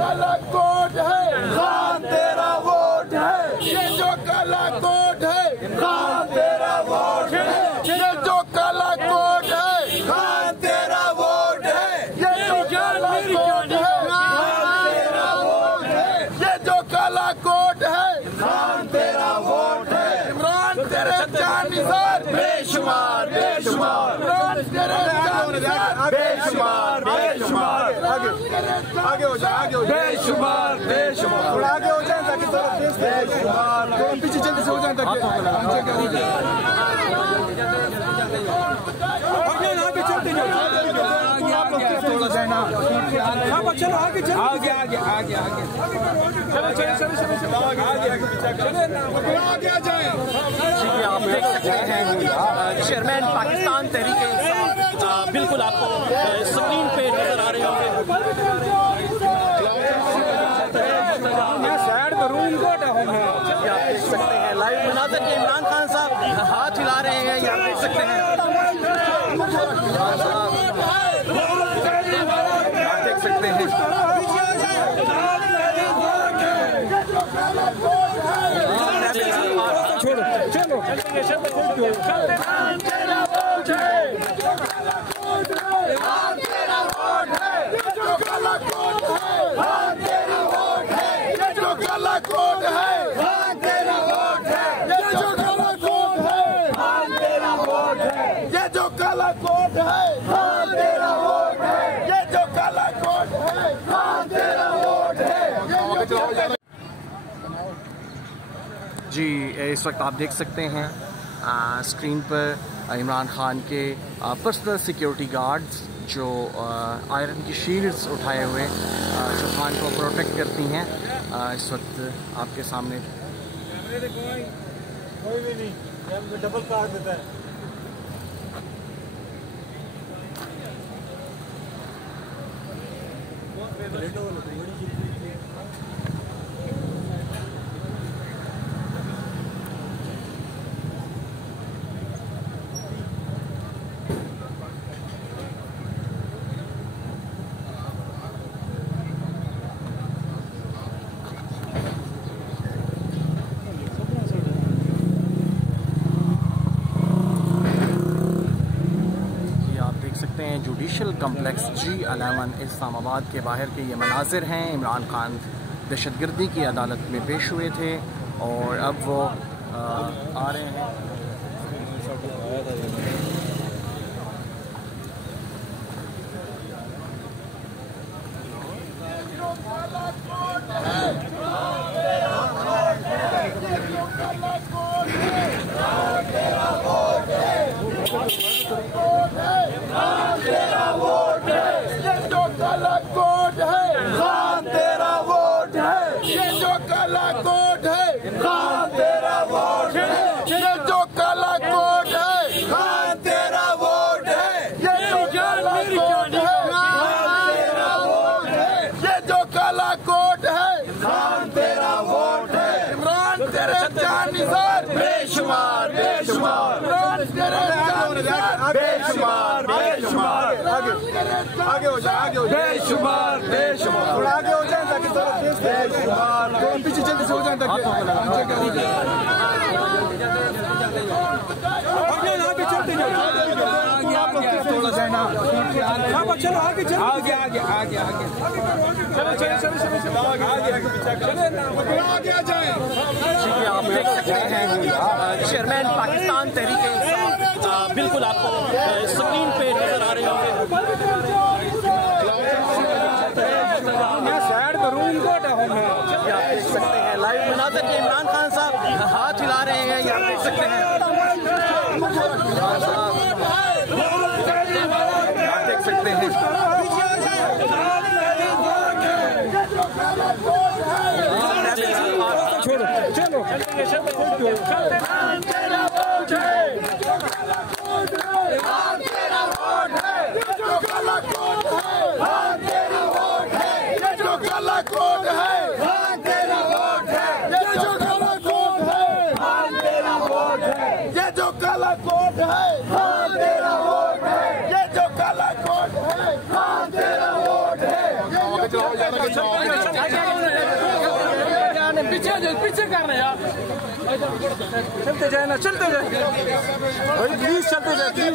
काला कोट है खान तेरा वोट है, ये जो काला कोट है खान तेरा वोट है, ये जो काला कोट है खान तेरा वोट है, ये जो काला कोट है खान तेरा वोट है, ये जो काला कोट है खान तेरा वोट है। इमरान तेरे जानिसार बेशुमार बेशुमार, इमरान तेरे जानिसार बेशुमार बेशुमार, आगे हो जाए आगे हो जाए बेशुमार बेशुमार, थोड़ा आगे हो जाए ताकि बेशुमार पीछे जल्दी से हो जाए ताकि थोड़ा सा ना चलो आगे चलो आगे आगे आगे आगे चलो चलो चलो चलो आगे आगे आगे आ जाए। आप देख सकते हैं चेयरमैन पाकिस्तान तहरीक इंसाफ बिल्कुल आपको स्क्रीन पे नजर आ रहे होंगे। मैं साइड में रूम को आप देख सकते हैं लाइव मुनाज़र के इमरान खान साहब हाथ हिला रहे हैं, ये आप देख सकते हैं। आप देख सकते हैं छोड़ो चलो जी, इस वक्त आप देख सकते हैं स्क्रीन पर इमरान खान के पर्सनल सिक्योरिटी गार्ड्स जो आयरन की शील्ड्स उठाए हुए जो खान को प्रोटेक्ट करती हैं, इस वक्त आपके सामने। कोई भी नहीं, डबल काट देता है। जुडिशल कम्प्लेक्स G11 इस्लामाबाद के बाहर के ये मनाजिर हैं। इमरान खान दहशतगर्दी की अदालत में पेश हुए थे और अब वो आ रहे हैं। बेशुमार बेशुमार, बेशुमार बेशुमार, आगे हो जाए आगे हो जाए बेशुमार बेशुमार, थोड़ा आगे हो जाए ताकि बेशुमार पीछे जल्दी से हो जाए ताकि थोड़ा सा ना चलो आगे चलो आगे आगे आगे आगे चलो चलो चलो चलो आगे आगे आगे आ जाए। आप देख सकते हैं चेयरमैन पाकिस्तान तहरीक इंसाफ बिल्कुल आपको स्क्रीन पे नजर आ रहे होंगे। मैं साइड में रूम को आप देख सकते हैं लाइव मुनाज़र के इमरान खान साहब हाथ हिला रहे हैं, ये आप देख सकते हैं। आप देख सकते हैं छोड़ो चलो चलो पीछे करना यार, चलते जाए ना, चलते जाए भाई, प्लीज चलते जाए प्लीज।